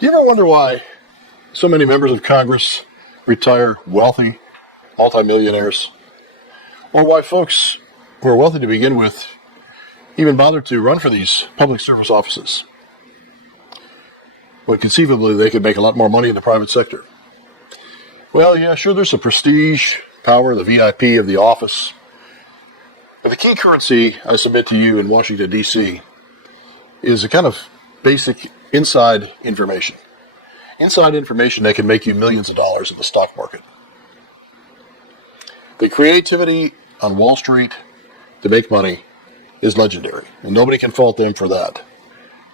Do you ever wonder why so many members of Congress retire wealthy multimillionaires? Or why folks who are wealthy to begin with even bother to run for these public service offices, when conceivably they could make a lot more money in the private sector? Well, yeah, sure, there's some prestige, power, the VIP of the office. But the key currency, I submit to you in Washington, D.C., is a kind of basic inside information. Inside information that can make you millions of dollars in the stock market. The creativity on Wall Street to make money is legendary, and nobody can fault them for that.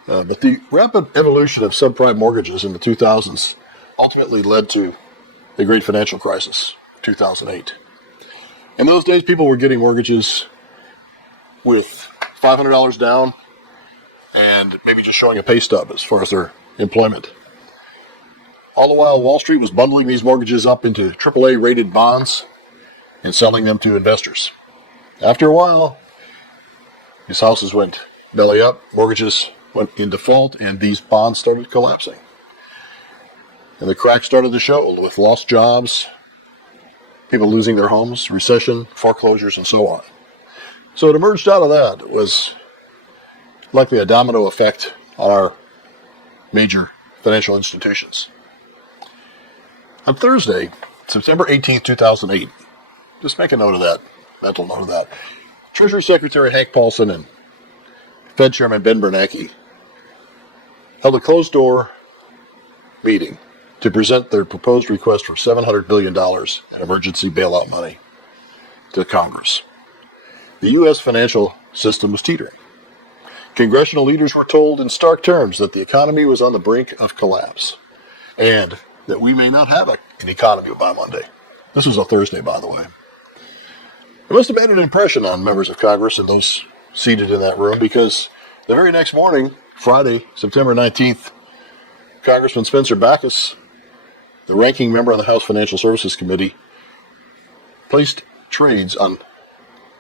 But the rapid evolution of subprime mortgages in the 2000s ultimately led to the great financial crisis, 2008. In those days, people were getting mortgages with $500 down and maybe just showing a pay stub as far as their employment. All the while, Wall Street was bundling these mortgages up into AAA-rated bonds and selling them to investors. After a while, these houses went belly up, mortgages went in default, and these bonds started collapsing. And the crack started to show with lost jobs, people losing their homes, recession, foreclosures, and so on. So what emerged out of that was likely a domino effect on our major financial institutions. On Thursday, September 18, 2008, just make a note of that, mental note of that, Treasury Secretary Hank Paulson and Fed Chairman Ben Bernanke held a closed-door meeting to present their proposed request for $700 billion in emergency bailout money to Congress. The U.S. financial system was teetering. Congressional leaders were told in stark terms that the economy was on the brink of collapse and that we may not have an economy by Monday. This was a Thursday, by the way. It must have made an impression on members of Congress and those seated in that room, because the very next morning, Friday, September 19th, Congressman Spencer Backus, the ranking member of the House Financial Services Committee, placed trades on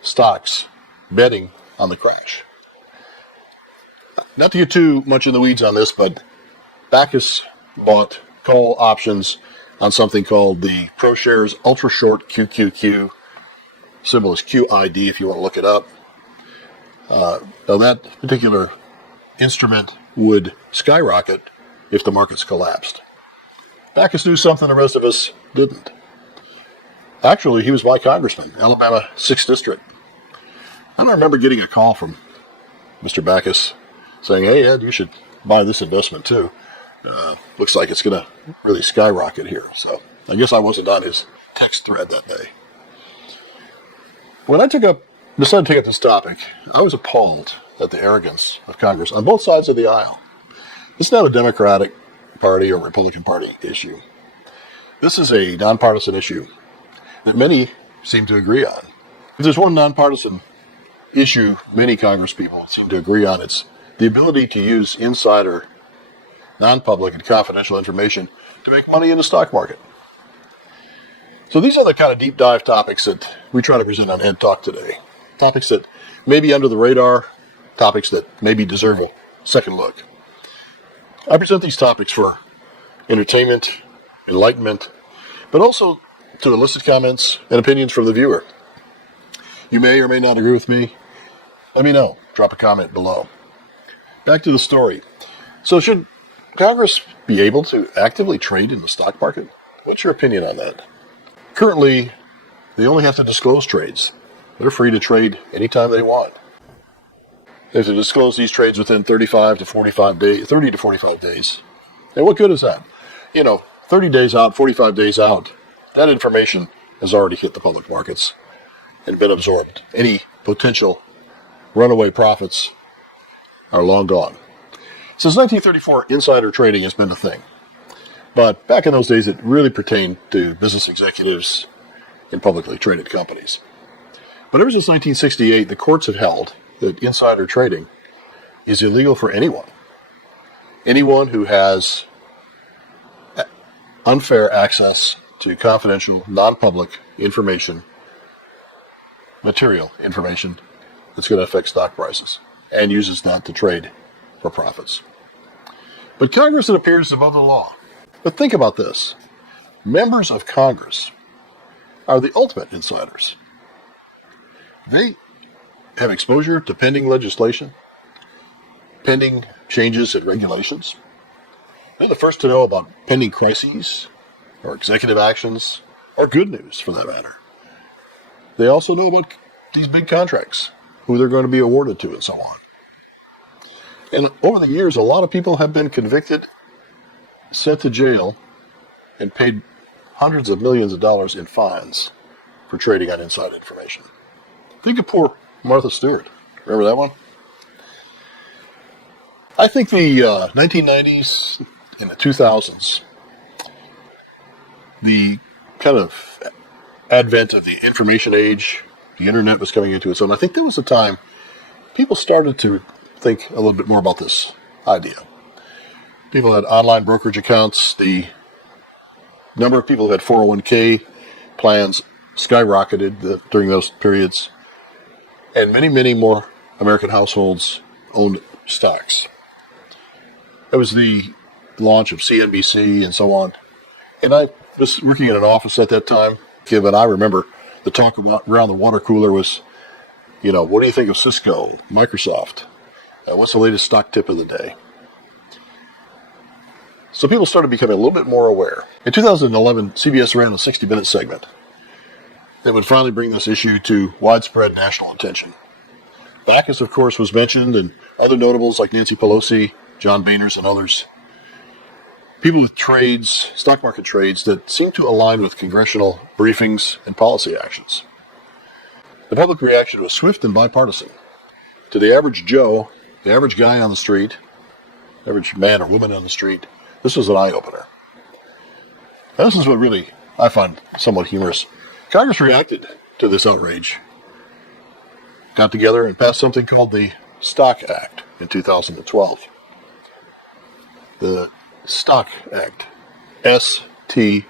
stocks, betting on the crash. Not to get too much in the weeds on this, but Backus bought call options on something called the ProShares Ultra Short QQQ. Symbol is QID if you want to look it up. Now that particular instrument would skyrocket if the markets collapsed. Backus knew something the rest of us didn't. Actually, he was my congressman, Alabama 6th District. I don't remember getting a call from Mr. Backus saying, "Hey, Ed, you should buy this investment too. Looks like it's going to really skyrocket here." So I guess I wasn't on his text thread that day. When I decided to take up this topic, I was appalled at the arrogance of Congress on both sides of the aisle. It's not a Democratic Party or Republican Party issue. This is a nonpartisan issue that many seem to agree on. If there's one nonpartisan issue many Congress people seem to agree on, it's the ability to use insider, non-public, and confidential information to make money in the stock market. So these are the kind of deep dive topics that we try to present on Ed Talk today. Topics that may be under the radar, topics that maybe deserve a second look. I present these topics for entertainment, enlightenment, but also to elicit comments and opinions from the viewer. You may or may not agree with me. Let me know. Drop a comment below. Back to the story. So should Congress be able to actively trade in the stock market? What's your opinion on that? Currently, they only have to disclose trades. They're free to trade anytime they want. They have to disclose these trades within 30 to 45 days. And what good is that? 30 days out, 45 days out, that information has already hit the public markets and been absorbed. Any potential runaway profits are long gone. Since 1934, insider trading has been a thing. But back in those days, it really pertained to business executives in publicly traded companies. But ever since 1968, the courts have held that insider trading is illegal for anyone. Anyone who has unfair access to confidential, non-public information, material information that's going to affect stock prices, and uses that to trade for profits. But Congress, it appears, is above the law. But think about this. Members of Congress are the ultimate insiders. They have exposure to pending legislation, pending changes and regulations. They're the first to know about pending crises or executive actions or good news, for that matter. They also know about these big contracts, who they're going to be awarded to, and so on. And over the years, a lot of people have been convicted, sent to jail, and paid hundreds of millions of dollars in fines for trading on inside information. Think of poor Martha Stewart. Remember that one? I think the 1990s and the 2000s, the kind of advent of the information age, the internet was coming into its own. I think there was a time people started to think a little bit more about this idea. People had online brokerage accounts. The number of people who had 401k plans skyrocketed during those periods. And many, many more American households owned stocks. It was the launch of CNBC and so on. And I was working in an office at that time, and I remember the talk about around the water cooler was, what do you think of Cisco, Microsoft? What's the latest stock tip of the day? So people started becoming a little bit more aware. In 2011, CBS ran a 60-minute segment that would finally bring this issue to widespread national attention. Bacchus, of course, was mentioned, and other notables like Nancy Pelosi, John Boehners, and others. People with trades, stock market trades, that seemed to align with congressional briefings and policy actions. The public reaction was swift and bipartisan. To the average Joe, the average guy on the street, average man or woman on the street, this was an eye-opener. Now, this is what really I find somewhat humorous. Congress reacted to this outrage, got together and passed something called the Stock Act in 2012. The Stock Act, S-T-O-C-K.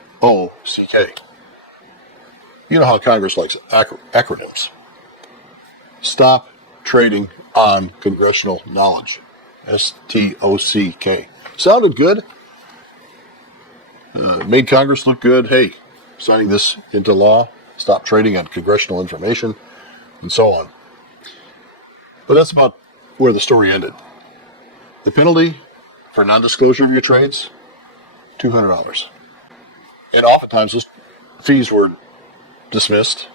You know how Congress likes acronyms. Stop Trading on Congressional Knowledge, S-T-O-C-K. Sounded good. Made Congress look good. Hey, signing this into law, stop trading on congressional information, and so on. But that's about where the story ended. The penalty for non-disclosure of your trades, $200. And oftentimes those fees were dismissed.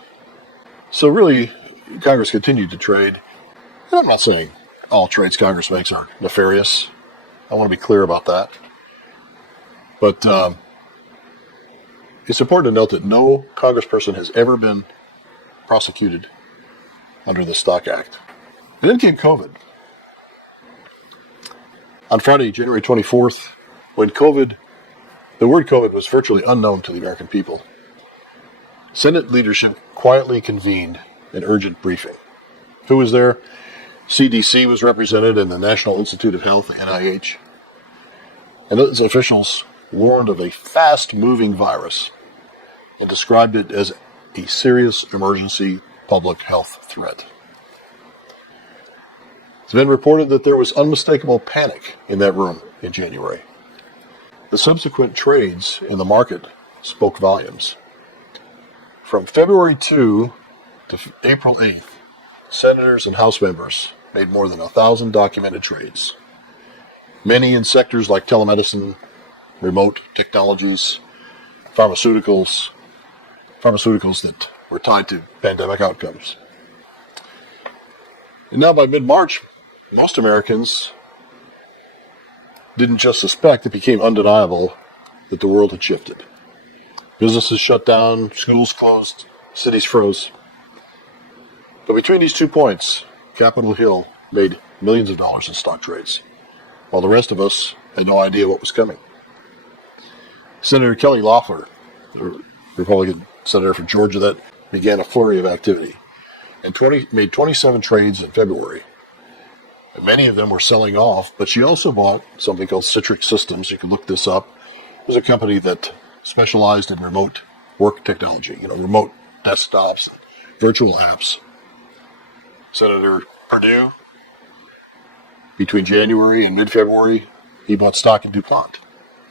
So really, Congress continued to trade. And I'm not saying all trades Congress makes are nefarious. I want to be clear about that. But it's important to note that no congressperson has ever been prosecuted under the Stock Act. And then came COVID. On Friday, January 24th, when the word COVID was virtually unknown to the American people, Senate leadership quietly convened an urgent briefing. Who was there? CDC was represented and the National Institute of Health, NIH. And those officials warned of a fast-moving virus and described it as a serious emergency public health threat. It's been reported that there was unmistakable panic in that room in January. The subsequent trades in the market spoke volumes. From February 2 to April 8th, senators and House members made more than 1,000 documented trades. Many in sectors like telemedicine, remote technologies, pharmaceuticals that were tied to pandemic outcomes. And now by mid-March, most Americans didn't just suspect, it became undeniable that the world had shifted. Businesses shut down, schools closed, cities froze. But between these 2 points, Capitol Hill made millions of dollars in stock trades, while the rest of us had no idea what was coming. Senator Kelly Loeffler, the Republican senator from Georgia, that began a flurry of activity, and made 27 trades in February. And many of them were selling off, but she also bought something called Citrix Systems. You can look this up. It was a company that specialized in remote work technology, remote desktops, virtual apps. Senator Perdue, between January and mid-February, he bought stock in DuPont.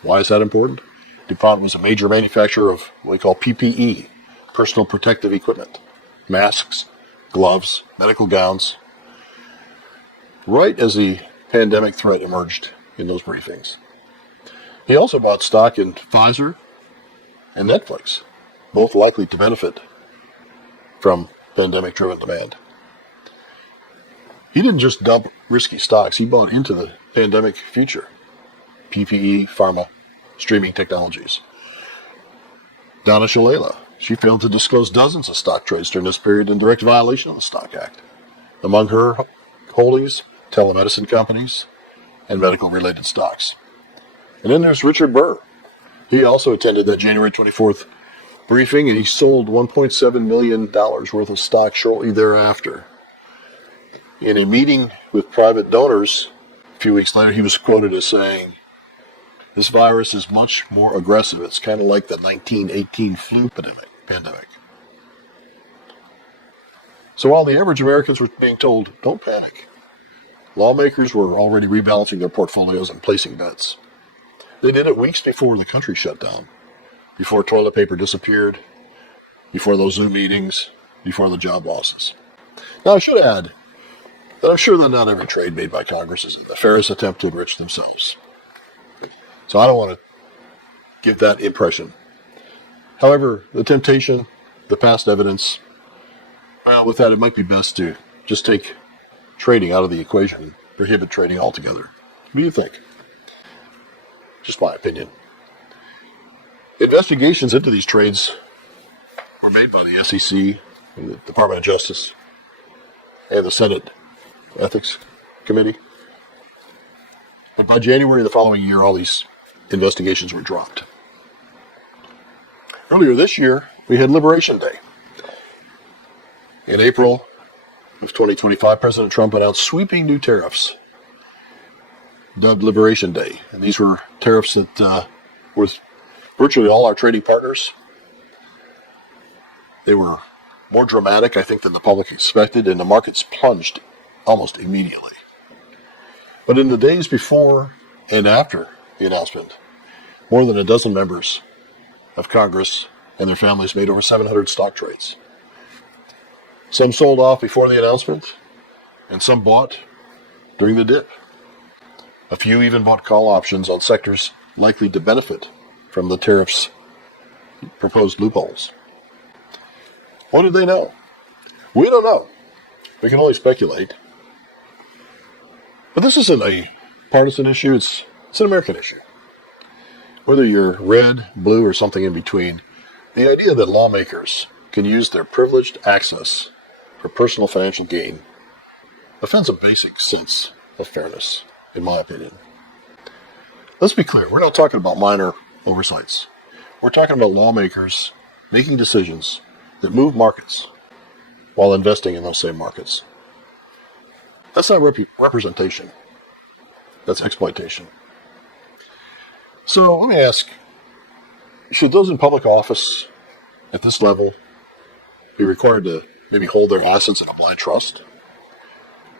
Why is that important? DuPont was a major manufacturer of what we call PPE, personal protective equipment, masks, gloves, medical gowns, right as the pandemic threat emerged in those briefings. He also bought stock in Pfizer and Netflix, both likely to benefit from pandemic-driven demand. He didn't just dump risky stocks, he bought into the pandemic future. PPE, pharma, streaming technologies. Donna Shalala, she failed to disclose dozens of stock trades during this period in direct violation of the Stock Act. Among her holdings, telemedicine companies and medical-related stocks. And then there's Richard Burr. He also attended that January 24th briefing, and he sold $1.7 million worth of stock shortly thereafter. In a meeting with private donors a few weeks later, he was quoted as saying, "This virus is much more aggressive. It's kind of like the 1918 flu pandemic." So while the average Americans were being told, don't panic, lawmakers were already rebalancing their portfolios and placing bets. They did it weeks before the country shut down, before toilet paper disappeared, before those Zoom meetings, before the job losses. Now, I should add that I'm sure that not every trade made by Congress is a nefarious attempt to enrich themselves. So I don't want to give that impression. However, the temptation, the past evidence, well, with that, it might be best to just take trading out of the equation, prohibit trading altogether. What do you think? Just my opinion. Investigations into these trades were made by the SEC, and the Department of Justice, and the Senate Ethics Committee. But by January of the following year, all these investigations were dropped. Earlier this year, we had Liberation Day. In April of 2025, President Trump announced sweeping new tariffs, dubbed Liberation Day. And these were tariffs that were virtually all our trading partners. They were more dramatic, I think, than the public expected, and the markets plunged almost immediately. But in the days before and after the announcement, more than a dozen members of Congress and their families made over 700 stock trades. Some sold off before the announcement, and some bought during the dip. A few even bought call options on sectors likely to benefit from the tariffs' proposed loopholes. What did they know? We don't know. We can only speculate. But this isn't a partisan issue, it's an American issue. Whether you're red, blue, or something in between, the idea that lawmakers can use their privileged access for personal financial gain offends a basic sense of fairness, in my opinion. Let's be clear, we're not talking about minor oversights. We're talking about lawmakers making decisions that move markets while investing in those same markets. That's not representation. That's exploitation. So let me ask, should those in public office at this level be required to maybe hold their assets in a blind trust?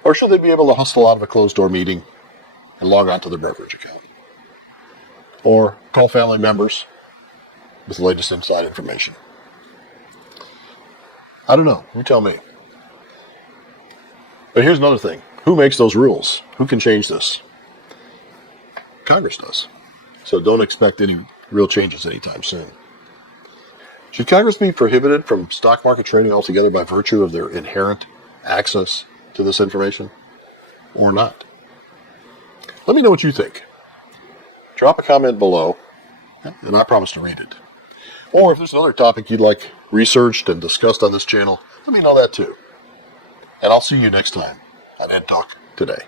Or should they be able to hustle out of a closed-door meeting and log on to their brokerage account? Or call family members with the latest inside information? I don't know. You tell me. But here's another thing. Who makes those rules? Who can change this? Congress does. So don't expect any real changes anytime soon. Should Congress be prohibited from stock market trading altogether by virtue of their inherent access to this information? Or not? Let me know what you think. Drop a comment below, and I promise to read it. Or if there's another topic you'd like researched and discussed on this channel, let me know that too. And I'll see you next time on Ed Talk Today.